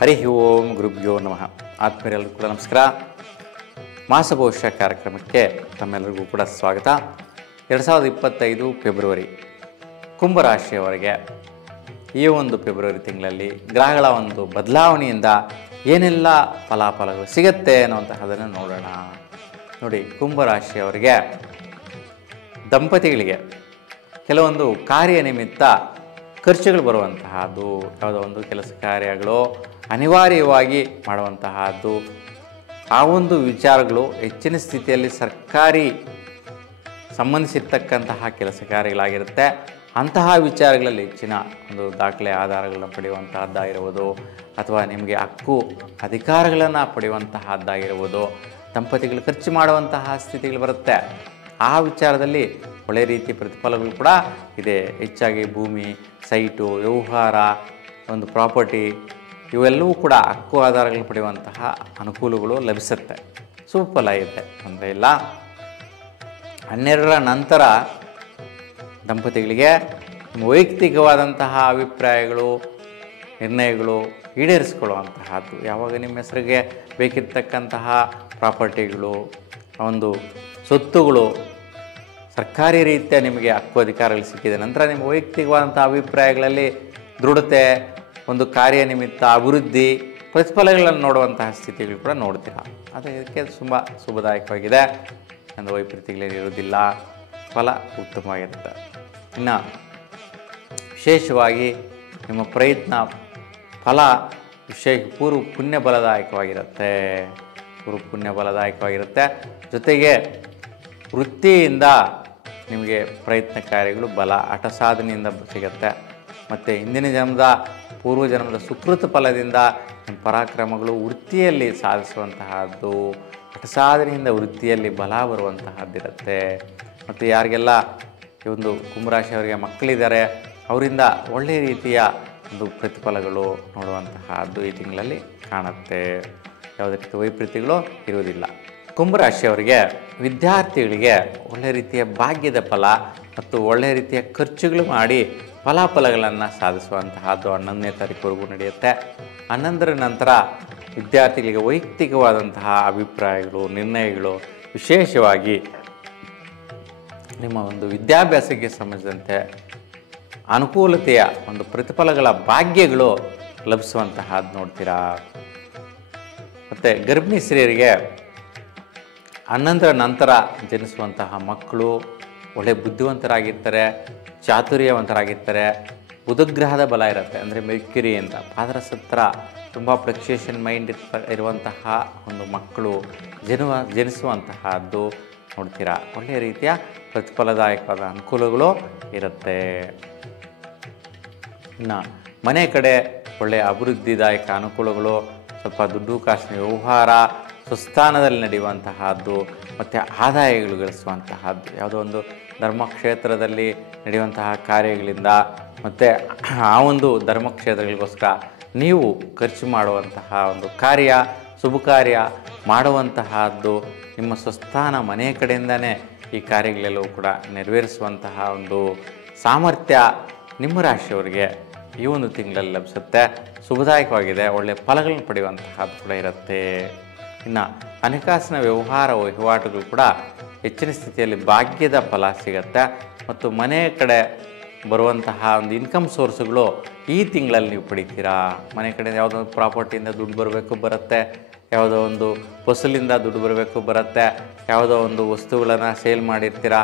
ಹರಿ ಓಂ ಗುರುಭ್ಯೋ ನಮಃ. ಆತ್ಮೀಯರೆಲ್ಲರಿಗೂ ಕೂಡ ನಮಸ್ಕಾರ. ಮಾಸಭವಿಷ್ಯ ಕಾರ್ಯಕ್ರಮಕ್ಕೆ ತಮ್ಮೆಲ್ಲರಿಗೂ ಕೂಡ ಸ್ವಾಗತ. 2025 ಫೆಬ್ರವರಿ ಕುಂಭರಾಶಿಯವರೆಗೆ ಈ ಒಂದು ಫೆಬ್ರವರಿ ತಿಂಗಳಲ್ಲಿ ಗ್ರಹಗಳ ಒಂದು ಬದಲಾವಣೆಯಿಂದ ಏನೆಲ್ಲ ಫಲಾಫಲಗಳು ಸಿಗುತ್ತೆ ಅನ್ನುವಂತಹದನ್ನು ನೋಡೋಣ. ನೋಡಿ, ಕುಂಭರಾಶಿಯವರಿಗೆ ದಂಪತಿಗಳಿಗೆ ಕೆಲವೊಂದು ಕಾರ್ಯನಿಮಿತ್ತ ಖರ್ಚುಗಳು ಬರುವಂತಹದ್ದು, ಯಾವುದೋ ಒಂದು ಕೆಲಸ ಕಾರ್ಯಗಳು ಅನಿವಾರ್ಯವಾಗಿ ಮಾಡುವಂತಹದ್ದು, ಆ ಒಂದು ವಿಚಾರಗಳು ಹೆಚ್ಚಿನ ಸ್ಥಿತಿಯಲ್ಲಿ ಸರ್ಕಾರಿ ಸಂಬಂಧಿಸಿರ್ತಕ್ಕಂತಹ ಕೆಲಸ ಕಾರ್ಯಗಳಾಗಿರುತ್ತೆ. ಅಂತಹ ವಿಚಾರಗಳಲ್ಲಿ ಹೆಚ್ಚಿನ ಒಂದು ದಾಖಲೆ ಆಧಾರಗಳನ್ನು ಪಡೆಯುವಂತಹದ್ದಾಗಿರುವುದು ಅಥವಾ ನಿಮಗೆ ಹಕ್ಕು ಅಧಿಕಾರಗಳನ್ನು ಪಡೆಯುವಂತಹದ್ದಾಗಿರುವುದು, ದಂಪತಿಗಳು ಖರ್ಚು ಮಾಡುವಂತಹ ಸ್ಥಿತಿಗಳು ಬರುತ್ತೆ. ಆ ವಿಚಾರದಲ್ಲಿ ಒಳ್ಳೆಯ ರೀತಿ ಪ್ರತಿಫಲಗಳು ಕೂಡ ಇದೆ. ಹೆಚ್ಚಾಗಿ ಭೂಮಿ, ಸೈಟು, ವ್ಯವಹಾರ, ಒಂದು ಪ್ರಾಪರ್ಟಿ ಇವೆಲ್ಲವೂ ಕೂಡ ಹಕ್ಕು ಆಧಾರಗಳು ಪಡೆಯುವಂತಹ ಅನುಕೂಲಗಳು ಲಭಿಸುತ್ತೆ. ಸುಫಲ ಇದೆ, ತೊಂದರೆ ಇಲ್ಲ. 12ರ ನಂತರ ದಂಪತಿಗಳಿಗೆ ವೈಯಕ್ತಿಕವಾದಂತಹ ಅಭಿಪ್ರಾಯಗಳು, ನಿರ್ಣಯಗಳು ಈಡೇರಿಸಿಕೊಳ್ಳುವಂತಹದ್ದು. ಯಾವಾಗ ನಿಮ್ಮ ಹೆಸರಿಗೆ ಬೇಕಿರ್ತಕ್ಕಂತಹ ಪ್ರಾಪರ್ಟಿಗಳು, ಒಂದು ಸ್ವತ್ತುಗಳು ಸರ್ಕಾರಿ ರೀತಿಯ ನಿಮಗೆ ಹಕ್ಕು ಅಧಿಕಾರಗಳು ಸಿಕ್ಕಿದ ನಂತರ ನಿಮ್ಮ ವೈಯಕ್ತಿಕವಾದಂಥ ಅಭಿಪ್ರಾಯಗಳಲ್ಲಿ ದೃಢತೆ, ಒಂದು ಕಾರ್ಯನಿಮಿತ್ತ ಅಭಿವೃದ್ಧಿ, ಪ್ರತಿಫಲಗಳನ್ನು ನೋಡುವಂತಹ ಸ್ಥಿತಿಗಳು ಕೂಡ ನೋಡ್ತೀರಾ. ಅದಕ್ಕೆ ತುಂಬ ಶುಭದಾಯಕವಾಗಿದೆ. ಒಂದು ವೈಪರೀತ್ಯಗಳೇನಿರುವುದಿಲ್ಲ, ಫಲ ಉತ್ತಮವಾಗಿರುತ್ತೆ. ಇನ್ನು ವಿಶೇಷವಾಗಿ ನಿಮ್ಮ ಪ್ರಯತ್ನ ಫಲ ಪೂರ್ವ ಪುಣ್ಯ ಫಲದಾಯಕವಾಗಿರುತ್ತೆ. ಜೊತೆಗೆ ವೃತ್ತಿಯಿಂದ ನಿಮಗೆ ಪ್ರಯತ್ನ ಕಾರ್ಯಗಳು ಬಲ, ಹಠ ಸಾಧನೆಯಿಂದ ಸಿಗುತ್ತೆ. ಮತ್ತು ಹಿಂದಿನ ಜನ್ಮದ ಪೂರ್ವ ಜನ್ಮದ ಸುಕೃತ ಫಲದಿಂದ ನಿಮ್ಮ ಪರಾಕ್ರಮಗಳು ವೃತ್ತಿಯಲ್ಲಿ ಸಾಧಿಸುವಂತಹದ್ದು, ಹಠ ಸಾಧನೆಯಿಂದ ವೃತ್ತಿಯಲ್ಲಿ ಬಲ ಬರುವಂತಹದ್ದಿರುತ್ತೆ. ಮತ್ತು ಯಾರಿಗೆಲ್ಲ ಈ ಒಂದು ಕುಂಭರಾಶಿಯವರಿಗೆ ಮಕ್ಕಳಿದ್ದಾರೆ, ಅವರಿಂದ ಒಳ್ಳೆಯ ರೀತಿಯ ಒಂದು ಪ್ರತಿಫಲಗಳು ನೋಡುವಂತಹದ್ದು ಈ ತಿಂಗಳಲ್ಲಿ ಕಾಣುತ್ತೆ. ಯಾವುದೇ ರೀತಿ ವೈಪರೀತ್ಯಗಳು ಇರುವುದಿಲ್ಲ. ಕುಂಭರಾಶಿಯವರಿಗೆ ವಿದ್ಯಾರ್ಥಿಗಳಿಗೆ ಒಳ್ಳೆಯ ರೀತಿಯ ಭಾಗ್ಯದ ಫಲ ಮತ್ತು ಒಳ್ಳೆಯ ರೀತಿಯ ಖರ್ಚುಗಳು ಮಾಡಿ ಫಲಾಫಲಗಳನ್ನು ಸಾಧಿಸುವಂತಹದ್ದು 11ನೇ ತಾರೀಕುವರೆಗೂ ನಡೆಯುತ್ತೆ. 11ರ ನಂತರ ವಿದ್ಯಾರ್ಥಿಗಳಿಗೆ ವೈಯಕ್ತಿಕವಾದಂತಹ ಅಭಿಪ್ರಾಯಗಳು, ನಿರ್ಣಯಗಳು, ವಿಶೇಷವಾಗಿ ನಿಮ್ಮ ಒಂದು ವಿದ್ಯಾಭ್ಯಾಸಕ್ಕೆ ಸಂಬಂಧಿಸಿದಂತೆ ಅನುಕೂಲತೆಯ ಒಂದು ಪ್ರತಿಫಲಗಳ ಭಾಗ್ಯಗಳು ಲಭಿಸುವಂತಹದ್ದು ನೋಡ್ತೀರಾ. ಮತ್ತು ಗರ್ಭಿಣಿ ಸ್ತ್ರೀಯರಿಗೆ 11ರ ನಂತರ ಜನಿಸುವಂತಹ ಮಕ್ಕಳು ಒಳ್ಳೆಯ ಬುದ್ಧಿವಂತರಾಗಿರ್ತಾರೆ, ಚಾತುರ್ಯವಂತರಾಗಿರ್ತಾರೆ. ಬುಧಗ್ರಹದ ಬಲ ಇರುತ್ತೆ, ಅಂದರೆ ಮೆರ್ಕ್ಯುರಿಯಿಂದ ಪಾದರಸತ್ರ ತುಂಬ ಫ್ಲಕ್ಚುಯೇಷನ್ ಮೈಂಡ್ ಇರುವಂತಹ ಒಂದು ಮಕ್ಕಳು ಜನಿಸುವಂತಹದ್ದು ನೋಡ್ತೀರಾ. ಒಳ್ಳೆಯ ರೀತಿಯ ಪ್ರತಿಫಲದಾಯಕವಾದ ಅನುಕೂಲಗಳು ಇರುತ್ತೆ. ಇನ್ನು ಮನೆ ಕಡೆ ಒಳ್ಳೆಯ ಅಭಿವೃದ್ಧಿದಾಯಕ ಅನುಕೂಲಗಳು, ಸ್ವಲ್ಪ ದುಡ್ಡು ಕಾಸಿನ ವ್ಯವಹಾರ ಸ್ವಸ್ಥಾನದಲ್ಲಿ ನಡೆಯುವಂತಹದ್ದು ಮತ್ತು ಆದಾಯಗಳು ಗಳಿಸುವಂತಹದ್ದು, ಯಾವುದೋ ಒಂದು ಧರ್ಮಕ್ಷೇತ್ರದಲ್ಲಿ ನಡೆಯುವಂತಹ ಕಾರ್ಯಗಳಿಂದ ಮತ್ತು ಆ ಒಂದು ಧರ್ಮಕ್ಷೇತ್ರಗಳಿಗೋಸ್ಕರ ನೀವು ಖರ್ಚು ಮಾಡುವಂತಹ ಒಂದು ಕಾರ್ಯ, ಶುಭ ಕಾರ್ಯ ಮಾಡುವಂತಹದ್ದು, ನಿಮ್ಮ ಸ್ವಸ್ಥಾನ ಮನೆಯ ಕಡೆಯಿಂದನೇ ಈ ಕಾರ್ಯಗಳೆಲ್ಲವೂ ಕೂಡ ನೆರವೇರಿಸುವಂತಹ ಒಂದು ಸಾಮರ್ಥ್ಯ ನಿಮ್ಮ ರಾಶಿಯವರಿಗೆ ಈ ಒಂದು ತಿಂಗಳಲ್ಲಿ ಲಭಿಸುತ್ತೆ. ಶುಭದಾಯಕವಾಗಿದೆ. ಒಳ್ಳೆಯ ಫಲಗಳನ್ನು ಪಡೆಯುವಂತಹದ್ದು ಕೂಡ ಇರುತ್ತೆ. ಇನ್ನು ಹಣಕಾಸಿನ ವಹಿವಾಟುಗಳು ಕೂಡ ಹೆಚ್ಚಿನ ಸ್ಥಿತಿಯಲ್ಲಿ ಭಾಗ್ಯದ ಫಲ ಸಿಗುತ್ತೆ. ಮತ್ತು ಮನೆಯ ಕಡೆ ಬರುವಂತಹ ಒಂದು ಇನ್ಕಮ್ ಸೋರ್ಸ್ಗಳು ಈ ತಿಂಗಳಲ್ಲಿ ನೀವು ಪಡಿತೀರಾ. ಮನೆ ಕಡೆ ಯಾವುದೋ ಒಂದು ಪ್ರಾಪರ್ಟಿಯಿಂದ ದುಡ್ಡು ಬರುತ್ತೆ, ಯಾವುದೋ ಒಂದು ಫಸಲಿಂದ ದುಡ್ಡು ಬರುತ್ತೆ, ಯಾವುದೋ ಒಂದು ವಸ್ತುಗಳನ್ನು ಸೇಲ್ ಮಾಡಿರ್ತೀರ,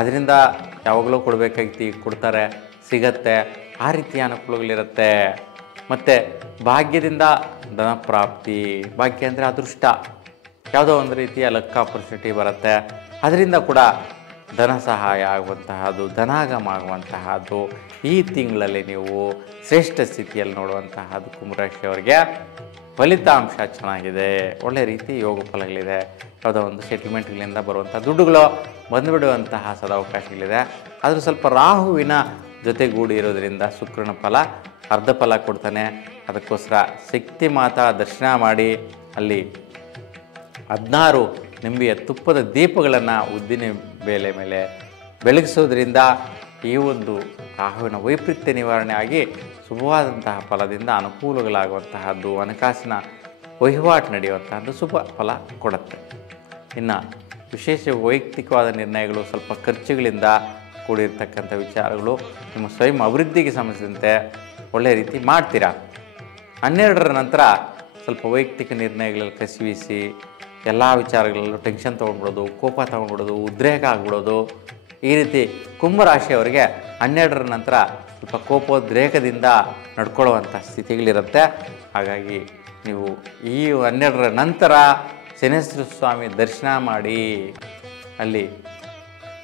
ಅದರಿಂದ ಯಾವಾಗಲೂ ಕೊಡಬೇಕಾಗಿ ಕೊಡ್ತಾರೆ, ಸಿಗತ್ತೆ. ಆ ರೀತಿಯ ಅನುಕೂಲಗಳಿರುತ್ತೆ. ಮತ್ತು ಭಾಗ್ಯದಿಂದ ಧನ ಪ್ರಾಪ್ತಿ, ಭಾಗ್ಯ ಅಂದರೆ ಅದೃಷ್ಟ, ಯಾವುದೋ ಒಂದು ರೀತಿಯ ಲಕ್ ಆಪರ್ಚುನಿಟಿ ಬರುತ್ತೆ, ಅದರಿಂದ ಕೂಡ ಧನ ಸಹಾಯ ಆಗುವಂತಹದ್ದು, ಧನಾಗಮ ಆಗುವಂತಹದ್ದು ಈ ತಿಂಗಳಲ್ಲಿ ನೀವು ಶ್ರೇಷ್ಠ ಸ್ಥಿತಿಯಲ್ಲಿ ನೋಡುವಂತಹದ್ದು. ಕುಂಭರಾಶಿಯವರಿಗೆ ಫಲಿತಾಂಶ ಚೆನ್ನಾಗಿದೆ, ಒಳ್ಳೆಯ ರೀತಿ ಯೋಗ ಫಲಗಳಿದೆ. ಯಾವುದೋ ಒಂದು ಸೆಟಲ್ಮೆಂಟ್ಗಳಿಂದ ಬರುವಂಥ ದುಡ್ಡುಗಳು ಬಂದುಬಿಡುವಂತಹ ಸದಾವಕಾಶಗಳಿದೆ. ಆದರೂ ಸ್ವಲ್ಪ ರಾಹುವಿನ ಜೊತೆಗೂಡಿ ಇರೋದರಿಂದ ಶುಕ್ರನ ಫಲ ಅರ್ಧ ಫಲ ಕೊಡ್ತಾನೆ. ಅದಕ್ಕೋಸ್ಕರ ಶಕ್ತಿ ಮಾತಾ ದರ್ಶನ ಮಾಡಿ ಅಲ್ಲಿ 16 ನಿಂಬೆಯ ತುಪ್ಪದ ದೀಪಗಳನ್ನು ಉದ್ದಿನ ಬೇಲೆ ಮೇಲೆ ಬೆಳಗಿಸೋದ್ರಿಂದ ಈ ಒಂದು ರಾಹುವಿನ ವೈಪರೀತ್ಯ ನಿವಾರಣೆ ಆಗಿ ಶುಭವಾದಂತಹ ಫಲದಿಂದ ಅನುಕೂಲಗಳಾಗುವಂತಹದ್ದು, ಹಣಕಾಸಿನ ವಹಿವಾಟು ನಡೆಯುವಂತಹದ್ದು ಶುಭ ಫಲ ಕೊಡುತ್ತೆ. ಇನ್ನು ವಿಶೇಷ ವೈಯಕ್ತಿಕವಾದ ನಿರ್ಣಯಗಳು, ಸ್ವಲ್ಪ ಖರ್ಚುಗಳಿಂದ ಕೂಡಿರ್ತಕ್ಕಂಥ ವಿಚಾರಗಳು ನಿಮ್ಮ ಸ್ವಯಂ ಅಭಿವೃದ್ಧಿಗೆ ಸಂಬಂಧಿಸಿದಂತೆ ಒಳ್ಳೆಯ ರೀತಿ ಮಾಡ್ತೀರಾ. 12ರ ನಂತರ ಸ್ವಲ್ಪ ವೈಯಕ್ತಿಕ ನಿರ್ಣಯಗಳಲ್ಲಿ ಕಸಿವಿಸಿ ಎಲ್ಲ ವಿಚಾರಗಳಲ್ಲೂ ಟೆನ್ಷನ್ ತೊಗೊಂಡ್ಬಿಡೋದು, ಕೋಪ ತೊಗೊಂಡ್ಬಿಡೋದು, ಉದ್ರೇಕ ಆಗ್ಬಿಡೋದು, ಈ ರೀತಿ ಕುಂಭರಾಶಿಯವರಿಗೆ 12ರ ನಂತರ ಸ್ವಲ್ಪ ಕೋಪೋದ್ರೇಕದಿಂದ ನಡ್ಕೊಳ್ಳುವಂಥ ಸ್ಥಿತಿಗಳಿರುತ್ತೆ. ಹಾಗಾಗಿ ನೀವು ಈ 12ರ ನಂತರ ಶನೇಶ್ವರ ಸ್ವಾಮಿ ದರ್ಶನ ಮಾಡಿ ಅಲ್ಲಿ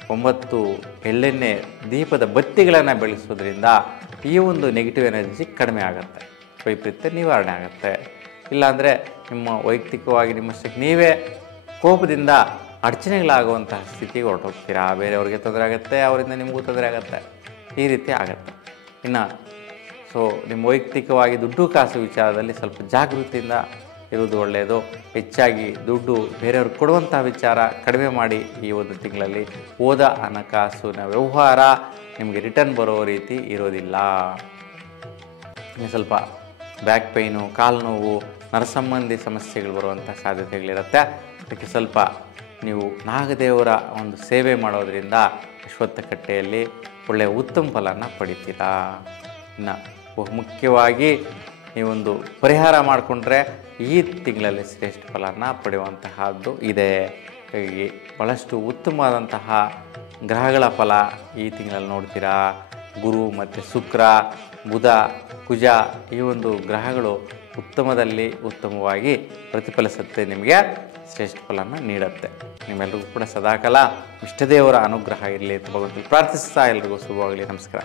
9 ಎಳ್ಳೆಣ್ಣೆ ದೀಪದ ಬತ್ತಿಗಳನ್ನು ಬೆಳೆಸೋದ್ರಿಂದ ಈ ಒಂದು ನೆಗೆಟಿವ್ ಎನರ್ಜಿ ಕಡಿಮೆ ಆಗುತ್ತೆ, ವೈಪರೀತ್ಯ ನಿವಾರಣೆ ಆಗುತ್ತೆ. ಇಲ್ಲಾಂದರೆ ನಿಮ್ಮ ವೈಯಕ್ತಿಕವಾಗಿ ನಿಮ್ಮಷ್ಟಕ್ಕೆ ನೀವೇ ಕೋಪದಿಂದ ಅಡಚಣೆಗಳಾಗುವಂತಹ ಸ್ಥಿತಿಗೆ ಹೊರಟೋಗ್ತೀರಾ. ಬೇರೆಯವ್ರಿಗೆ ತೊಂದರೆ ಆಗುತ್ತೆ, ಅವರಿಂದ ನಿಮಗೂ ತೊಂದರೆ ಆಗುತ್ತೆ, ಈ ರೀತಿ ಆಗುತ್ತೆ. ಇನ್ನು ನಿಮ್ಮ ವೈಯಕ್ತಿಕವಾಗಿ ದುಡ್ಡು ಕಾಸು ವಿಚಾರದಲ್ಲಿ ಸ್ವಲ್ಪ ಜಾಗೃತಿಯಿಂದ ಇರುವುದು ಒಳ್ಳೆಯದು. ಹೆಚ್ಚಾಗಿ ದುಡ್ಡು ಬೇರೆಯವ್ರಿಗೆ ಕೊಡುವಂಥ ವಿಚಾರ ಕಡಿಮೆ ಮಾಡಿ. ಈ ಒಂದು ತಿಂಗಳಲ್ಲಿ ಹೋದ ಹಣಕಾಸಿನ ವ್ಯವಹಾರ ನಿಮಗೆ ರಿಟರ್ನ್ ಬರೋ ರೀತಿ ಇರೋದಿಲ್ಲ. ಇನ್ನು ಸ್ವಲ್ಪ ಬ್ಯಾಕ್ ಪೈನು, ಕಾಲು ನೋವು, ನರಸಂಬಂಧಿ ಸಮಸ್ಯೆಗಳು ಬರುವಂಥ ಸಾಧ್ಯತೆಗಳಿರುತ್ತೆ. ಅದಕ್ಕೆ ಸ್ವಲ್ಪ ನೀವು ನಾಗದೇವರ ಒಂದು ಸೇವೆ ಮಾಡೋದರಿಂದ ಅಶ್ವತ್ಥಕಟ್ಟೆಯಲ್ಲಿ ಒಳ್ಳೆಯ ಉತ್ತಮ ಫಲನ ಪಡಿತೀರಾ. ಇನ್ನು ಬಹುಮುಖ್ಯವಾಗಿ ನೀವೊಂದು ಪರಿಹಾರ ಮಾಡಿಕೊಂಡ್ರೆ ಈ ತಿಂಗಳಲ್ಲಿ ಶ್ರೇಷ್ಠ ಫಲನ ಪಡೆಯುವಂತಹದ್ದು ಇದೆ. ಹೀಗಾಗಿ ಭಾಳಷ್ಟು ಉತ್ತಮವಾದಂತಹ ಗ್ರಹಗಳ ಫಲ ಈ ತಿಂಗಳಲ್ಲಿ ನೋಡ್ತೀರಾ. ಗುರು ಮತ್ತು ಶುಕ್ರ, ಬುಧ, ಕುಜ ಈ ಒಂದು ಗ್ರಹಗಳು ಉತ್ತಮವಾಗಿ ಪ್ರತಿಫಲಿಸುತ್ತೆ, ನಿಮಗೆ ಶ್ರೇಷ್ಠ ಫಲನ ನೀಡುತ್ತೆ. ನಿಮ್ಮೆಲ್ಲರಿಗೂ ಕೂಡ ಸದಾಕಾಲ ಇಷ್ಟದೇವರ ಅನುಗ್ರಹ ಇರಲಿ ಅಂತ ಭಗವಂತನಲ್ಲಿ ಪ್ರಾರ್ಥಿಸ್ತಾ ಎಲ್ರಿಗೂ ಶುಭವಾಗಲಿ. ನಮಸ್ಕಾರ.